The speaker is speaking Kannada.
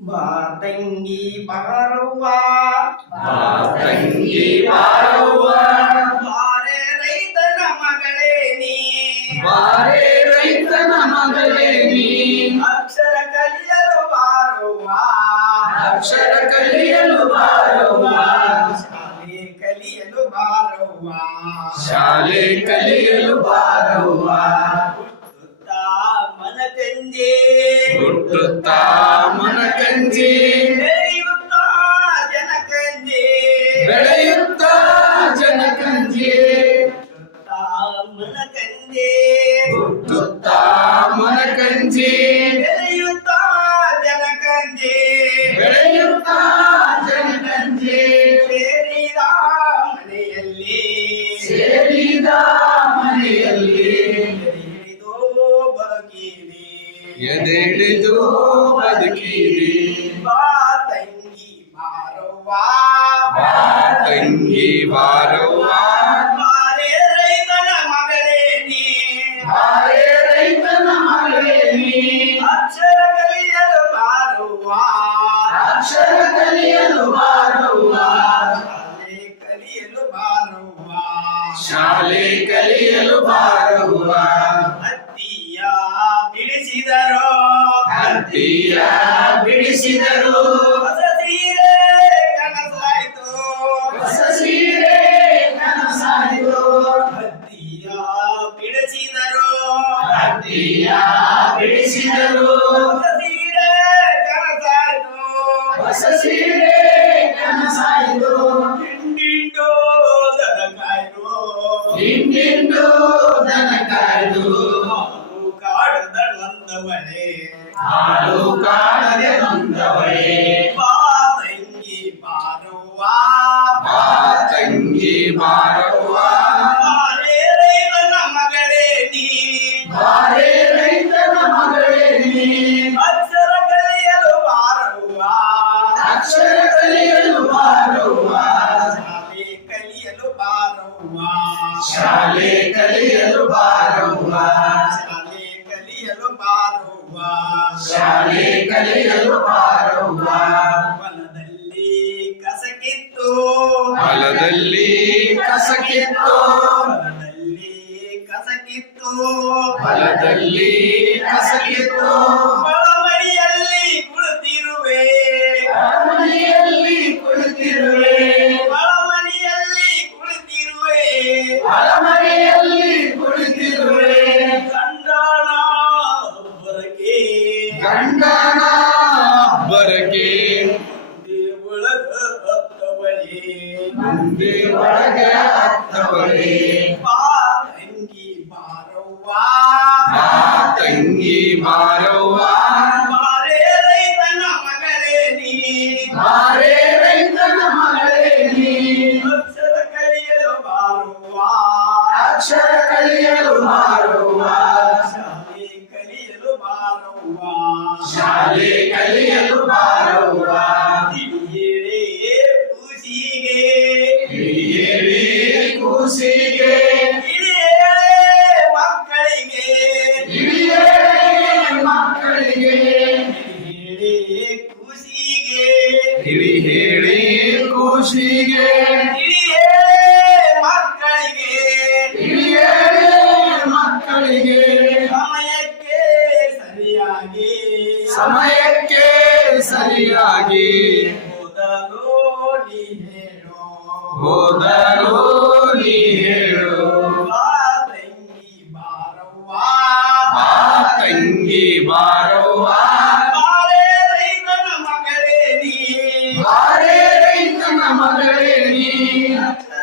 ಬಾ ತಂಗಿ ಬಾರವ್ವ ತಂಗಿ ಬಾರವ್ವ ಬಾರೆ ರೈತನ ಮಗಳೇ ನೀ ಬಾರೆ ರೈತನ ಮಗಳೇ ನೀ ಅಕ್ಷರ ಕಲಿಯಲು ಬಾರವ್ವ ಅಕ್ಷರ ಕಲಿಯಲು ಬಾರವ್ವ ಶಾಲೆ ಕಲಿಯಲು ಬಾರವ್ವ ಶಾಲೆ ಕಲಿಯಲು ಬಾರವ್ವ ಹುಟ್ಟುತ್ತಾ ಮನಕಂಜೆ ಹುಟ್ಟುತ್ತಾ ಮನಕಂಜಿ ಬೆಳೆಯುತ್ತಾ ಜನಕಂಜೆ ಬೆಳೆಯುತ್ತಾ ಜನಕಂಜಿ ಹುಟ್ಟುತ್ತಾ ಮನಕಂಜೆ ಹುಟ್ಟುತ್ತಾ ಮನಕಂಜಿ ಬೆಳೆಯುತ್ತಾ ಜನಕಂಜೆ ಬೆಳೆಯುತ್ತಾ ಜನಕಂಜಿ ಸೇರಿದ ಮನೆಯಲ್ಲಿ ಸೇರಿದ ಮನೆಯಲ್ಲಿ ಹಿಡಿದು ಬದುಕಿರಿ ಎದೆಳಿದು ಬದುಕಿರಿ ಬಾ ತಂಗಿ ಬಾರವ್ವ ಬಾ ತಂಗಿ ಬಾರವ್ವ ಬಾರೆ ರೈತನ ಮಗಳೇ ನೀ ಬಾರೆ ರೈತನ ಮಗಳೇ ನೀ ಅಕ್ಷರ ಕಲಿಯಲು ಬಾರವ್ವ ಅಕ್ಷರ ಕಲಿಯಲು ಬಾರವ್ವ ಶಾಲೆ ಕಲಿಯಲು ಬಾರವ್ವ ಶಾಲೆ ಕಲಿಯಲು ಬಾರವ್ವ ಹತ್ತಿಯ ಬಿಡಿಸಿದರೋ ಹತ್ತಿಯ ಬಿಡಿಸಿದರು ಹೊಸ ಸೀರೆ ಕನಸಾಯ್ತು ಹೊಸ ಸೀರೆ ಕನಸಾಯಿತು ಹತ್ತಿಯ ಬಿಡಿಸಿದರೋ ಹತ್ತಿಯ ಬಿಡಿಸಿದರು ಹೊಸ ಸೀರೆ ಕನಸಾಯ್ತು ಹೊಸ ಸೀರೆ ಕನಸಾಯಿತು ಹಿಂಡಿಂಡು ದನಕಾಯ್ತು ಹಿಂದಿಂಡು ದನ ಕಾಯ್ದು ಹಾಲು ಕಾಡದ ನೊಂದವಳೆ ಹಾಲು ಕಾಡದೆ ನೊಂದವಳೆ ಬಾ ತಂಗಿ ಬಾರವ್ವ ಬಾ ತಂಗಿ ಬಾರವ್ವ ಬಾರೆ ರೈತನ ಮಗಳೇ ನೀ ಬಾರೆ ರೈತನ ಮಗಳೇ ನೀ ಅಕ್ಷರ ಕಲಿಯಲು ಬಾರವ್ವ ಅಕ್ಷರ ಕಲಿಯಲು ಬಾರವ್ವ ಶಾಲೆ ಕಲಿಯಲು ಬಾರವ್ವ ಶಾಲೆ ಕಲಿಯಲು ಬಾರವ್ವ ಶಾಲೆ ಕಲಿಯಲು ಬಾರವ್ವ ಶಾಲೆ ಕಲಿಯಲು ಬಾರವ್ವ ಹೊಲದಲ್ಲಿ ಕಸಕಿತ್ತು ಹೊಲದಲ್ಲಿ ಕಸಕಿತ್ತು ಹೊಲದಲ್ಲಿ ಕಸಕಿತ್ತು ಹೊಲದಲ್ಲಿ ಕಸಕಿತ್ತು ಒಳಮಡಿಯಲ್ಲಿ ಕುಳಿತಿರುವೆ ಮನೆಯಲ್ಲಿ ಕುಳಿತಿರುವೆ ಒಳಮಡಿಯಲ್ಲಿ ಕುಳಿತಿರುವೆ ಹೊಲಮನೆಯಲ್ಲಿ ಕುಳಿತಿರುವೆ ಗಂಡನ ಒಬ್ಬರಕ್ಕೆ ಗಂಡನ ಬರಕೆ ಒಳಗ ಹತ್ತವಳೆ ಮುಂದೆ ಒಳಗೆ ಹತ್ತವಳೆ ಬಾ ತಂಗಿ ಬಾರವ್ವ ಆ ತಂಗಿ ಬಾರವ್ವ ಬಾರೆ ರೈತನ ಮಗಳೇ ನೀ ಬಾರೆ ರೈತನ ಮಗಳೇ ನೀ ಅಕ್ಷರ ಕಲಿಯಲು ಬಾರವ್ವ ಅಕ್ಷರ ಕಲಿಯಲು ಬಾರವ್ವ ಶಾಲೆ ಕಲಿಯಲು ಬಾರವ್ವ ಶಾಲೆ ಕಲಿಯಲು ಬಾರವ್ವ ತಿಳಿಯೇಳೆ ಖುಷಿಗೆ ಹೇಳಿ ಕೂಸಿಗೆ ತಿಳಿಯೇಳೆ ಮಕ್ಕಳಿಗೆ ಹಿರಿಯೇ ಮಕ್ಕಳಿಗೆ ತಿಳಿಯೇಳೆ ಖುಷಿಗೆ ಹಿಡಿ ಹೇಳಿ ಕೂಸಿಗೆ ತಿಳಿಯೇಳೆ ಮಕ್ಕಳಿಗೆ ಹಿರಿಯೇ ಮಕ್ಕಳಿಗೆ ಸಮಯಕ್ಕೆ ಸರಿಯಾಗಿ ಸಮಯಕ್ಕೆ ಸರಿಯಾಗಿ ಓದಲು ನೀ ಹೇಳು ಹೋದರು ನೀ ಹೇಳು ಬಾ ತಂಗಿ ಬಾರವ್ವ ಆ ತಂಗಿ ಬಾರವ್ವ ಬಾರೆ ರೈತನ ಮಗಳೇ ನೀ ಬಾರೆ ರೈತನ ಮಗಳೇ ನೀ ಅಕ್ಷರ